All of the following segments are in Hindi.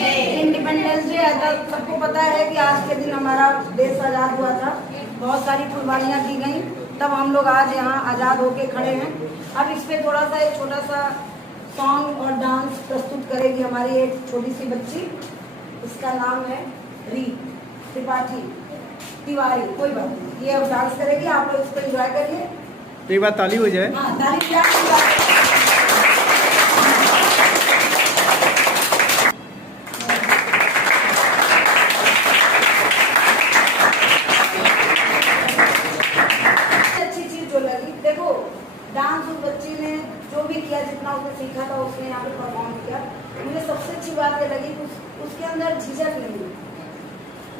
इंडिपेंडेंस डे सबको पता है कि आज के दिन हमारा देश आज़ाद हुआ था। बहुत सारी कुर्बानियाँ की गई, तब हम लोग आज यहाँ आज़ाद होके खड़े हैं। अब इस पे थोड़ा सा एक छोटा सा सॉन्ग और डांस प्रस्तुत करेगी हमारी एक छोटी सी बच्ची। इसका नाम है री त्रिपाठी तिवारी। कोई बात नहीं, ये अब डांस करेगी, आप लोग इसको एंजॉय करिए। तो एक बार ताली हो जाए। हाँ, ताली क्या डांस उस बच्ची ने जो भी किया, जितना उसने सीखा था उसने यहाँ पे परफॉर्म किया। मुझे सबसे अच्छी बात ये लगी कि उसके अंदर झिझक नहीं है,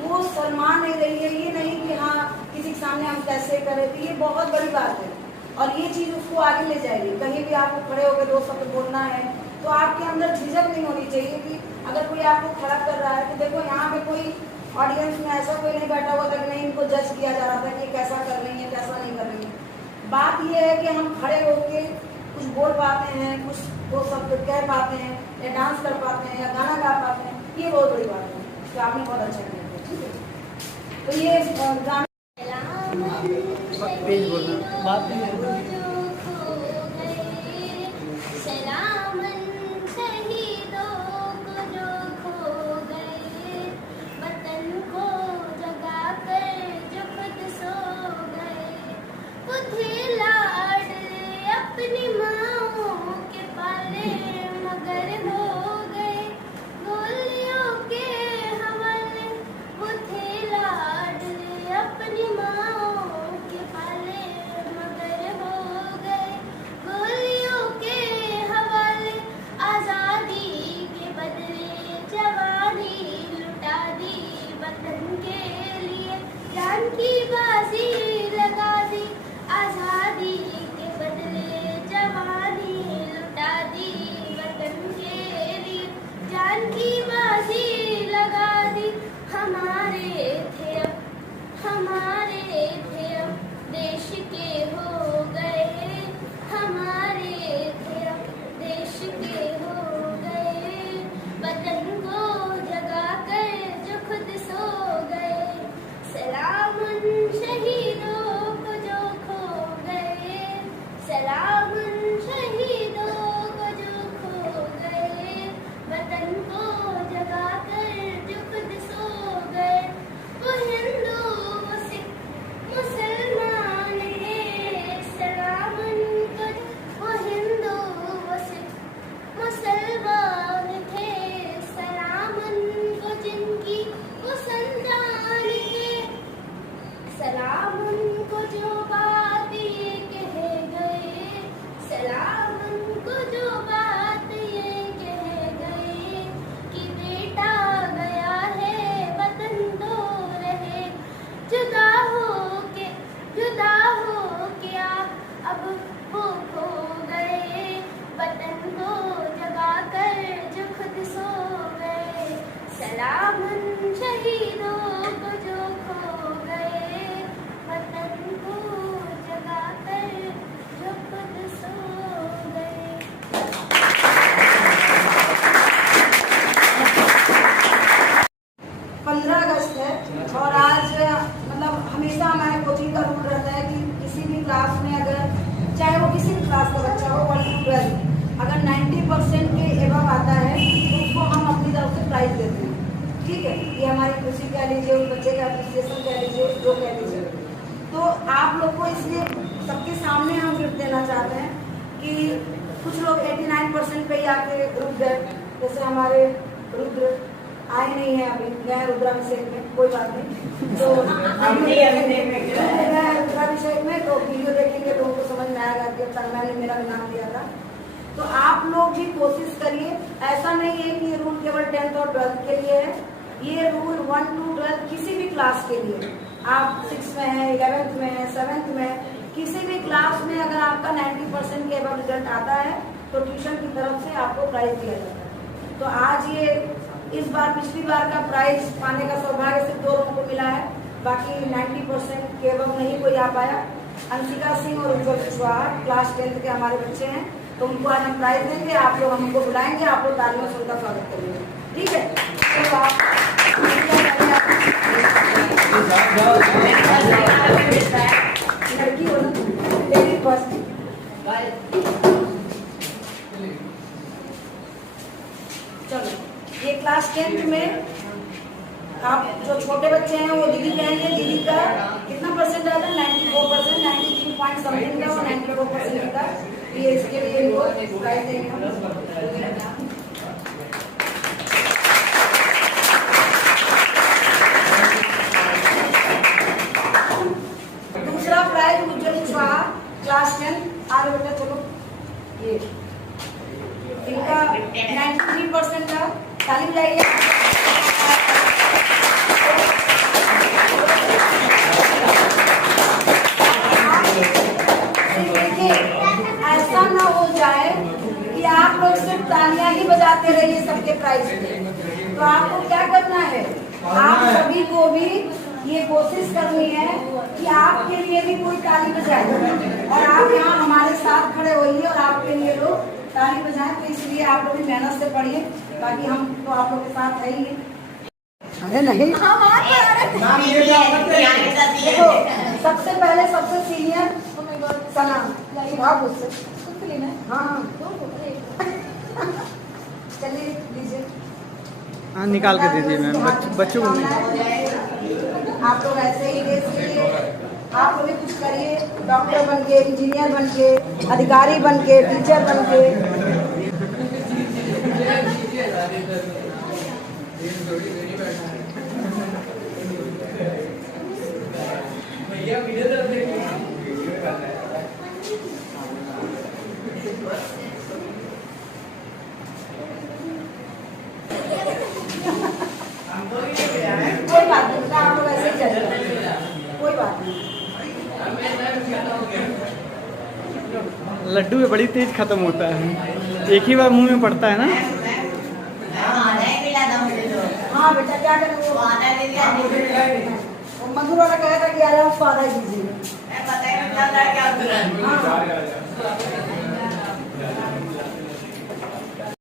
वो शर्मा नहीं रही है। ये नहीं कि हाँ किसी के सामने हम कैसे करें, तो ये बहुत बड़ी बात है और ये चीज़ उसको आगे ले जाएगी। कहीं भी आपको खड़े होकर दो शब्द बोलना है तो आपके अंदर झिझक नहीं होनी चाहिए कि अगर कोई आपको खड़ा कर रहा है तो देखो यहाँ पे कोई ऑडियंस में ऐसा कोई नहीं बैठा हुआ था कि नहीं इनको जज किया जा रहा था कि कैसा कर रही है कैसा नहीं कर रही है। बात यह है कि हम खड़े होके कुछ बोल पाते हैं, कुछ दो शब्द कह पाते हैं, या डांस कर पाते हैं, या गाना गा पाते हैं, ये बहुत बड़ी बात है। तो आपने बहुत अच्छा किया, ठीक है। तो ये गाना और आज मतलब हमेशा हमारे कोचिंग का रूल रहता है कि किसी भी क्लास में अगर चाहे वो किसी भी क्लास का बच्चा हो 1 to 12 अगर 90% के एबव आता है तो उसको हम अपनी तरफ से प्राइज देते हैं। ठीक है, ये हमारी खुशी कह लीजिए, उस बच्चे का एप्रिसिएशन कह लीजिए, जो कह लीजिए। तो आप लोग को इसलिए सबके सामने हम गिफ्ट देना चाहते हैं कि कुछ लोग 89% पे ही आके रुक गए, जैसे हमारे रुद्र आए नहीं है अभी, गए रुद्राभिषेक में, कोई बात नहीं। तो रुद्राभिषेक में तो वीडियो देखेंगे तो उनको समझ में आएगा कि तंगना ने मेरा नाम दिया था। तो आप लोग भी कोशिश करिए, ऐसा नहीं है कि ये रूल केवल 10th और 12th के लिए है, ये रूल 1 to 12 किसी भी क्लास के लिए। आप 6th में है, 11th में है, 7th में, किसी भी क्लास में अगर आपका 90% के अबव रिजल्ट आता है तो ट्यूशन की तरफ से आपको प्राइज दिया जाता है। तो आज ये इस बार पिछली बार का प्राइज पाने का सौभाग्य सिर्फ 2 लोगों को मिला है, बाकी 90% के अबव नहीं कोई आ पाया। अंशिका सिंह और उज्जवल कुशवाहा क्लास 10th के हमारे बच्चे हैं, तो उनको आज हम प्राइज देंगे। आप लोग हमको बुलाएंगे, आप लोग तालियों से उनका स्वागत करेंगे, ठीक है। लड़की हो ना, लेडी फर्स्ट। चलो, ये क्लास 10th में आप जो छोटे बच्चे हैं वो दीदी कहेंगे, दीदी का कितना परसेंट आता है? 94%, 93 पॉइंट समथिंग का और 94% का। ये इसके लिए इनको प्राइज देंगे। दूसरा प्राइज उज्जवल स्वाहा, क्लास 10। आगे बेटा चलो, ये इनका 93% का। ताली बजाइए। ऐसा ना हो जाए कि आप लोग सिर्फ तालियां ही बजाते रहिए सबके प्राइज पे। तो आपको क्या करना है, आप सभी को भी ये कोशिश करनी है कि आपके लिए भी कोई ताली बजाए और आप यहाँ हमारे साथ खड़े होइए और आपके लिए लोग ताली बजाएं। तो इसलिए आप लोग भी मेहनत से पढ़िए, बाकी हम तो आप लोग के साथ है ही। अरे नहीं, देखो सबसे पहले सबसे सीनियर सना भाव उससे। हाँ चलिए लीजिए। हाँ निकाल के दीजिए मैम, बच्चों को नहीं। आप लोग ऐसे ही रेस लीजिए, आप लोग भी कुछ करिए, डॉक्टर बन के, इंजीनियर बन के, अधिकारी बन के, टीचर बन के। कोई बात नहीं, आप लोग ऐसे ही चलिए, कोई बात नहीं। लड्डू में बड़ी तेज खत्म होता है, एक ही बार मुंह में पड़ता है ना। हाँ बेटा क्या करें, वो मधुर वाला कहा था कि यार स्वादा दीजिए।